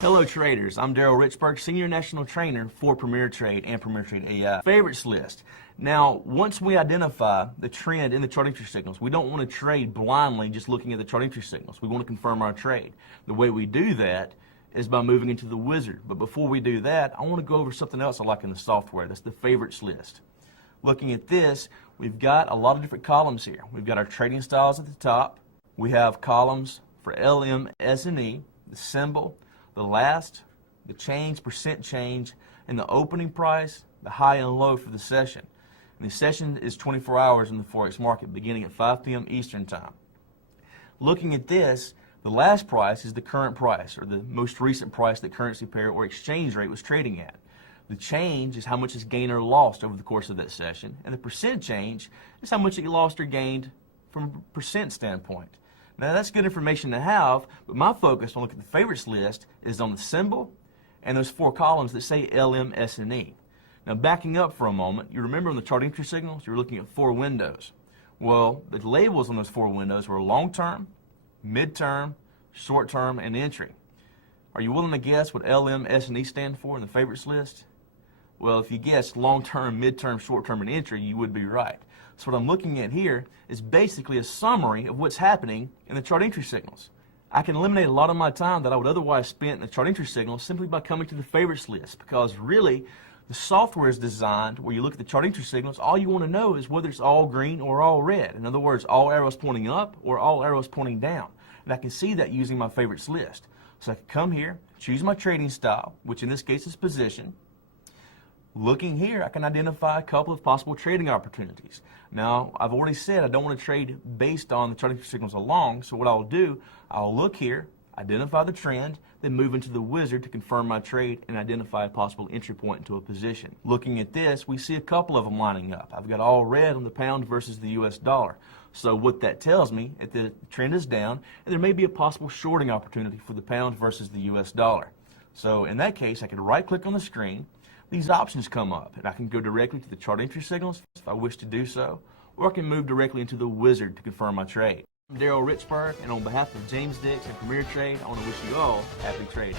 Hello traders, I'm Daryl Richburg, Senior National Trainer for PremiereTrade and PremiereTrade AI. Favorites list. Now, once we identify the trend in the chart entry signals, we don't want to trade blindly just looking at the chart entry signals. We want to confirm our trade. The way we do that is by moving into the wizard. But before we do that, I want to go over something else I like in the software. That's the favorites list. Looking at this, we've got a lot of different columns here. We've got our trading styles at the top. We have columns for LM, S&E, the symbol, the last, the change, percent change, and the opening price, the high and low for the session. And the session is 24 hours in the Forex market, beginning at 5 p.m. Eastern Time. Looking at this, the last price is the current price, or the most recent price that currency pair or exchange rate was trading at. The change is how much is gained or lost over the course of that session, and the percent change is how much it lost or gained from a percent standpoint. Now that's good information to have, but my focus on looking at the favorites list is on the symbol and those four columns that say LM, S&E. Now backing up for a moment, you remember on the chart entry signals, you were looking at four windows. Well, the labels on those four windows were long-term, mid-term, short-term, and entry. Are you willing to guess what LM, S&E stand for in the favorites list? Well, if you guessed long-term, mid-term, short-term, and entry, you would be right. So what I'm looking at here is basically a summary of what's happening in the chart entry signals. I can eliminate a lot of my time that I would otherwise spend in the chart entry signals simply by coming to the favorites list, because really the software is designed where you look at the chart entry signals, all you want to know is whether it's all green or all red. In other words, all arrows pointing up or all arrows pointing down. And I can see that using my favorites list. So I can come here, choose my trading style, which in this case is position. Looking here, I can identify a couple of possible trading opportunities. Now, I've already said I don't want to trade based on the chart entry signals along, so what I'll do, I'll look here, identify the trend, then move into the wizard to confirm my trade and identify a possible entry point into a position. Looking at this, we see a couple of them lining up. I've got all red on the pound versus the US dollar. So what that tells me is the trend is down and there may be a possible shorting opportunity for the pound versus the US dollar. So in that case, I can right click on the screen. These options come up, and I can go directly to the chart entry signals if I wish to do so, or I can move directly into the wizard to confirm my trade. I'm Daryl Richburg, and on behalf of James Dix and PremiereTrade, I want to wish you all happy trading.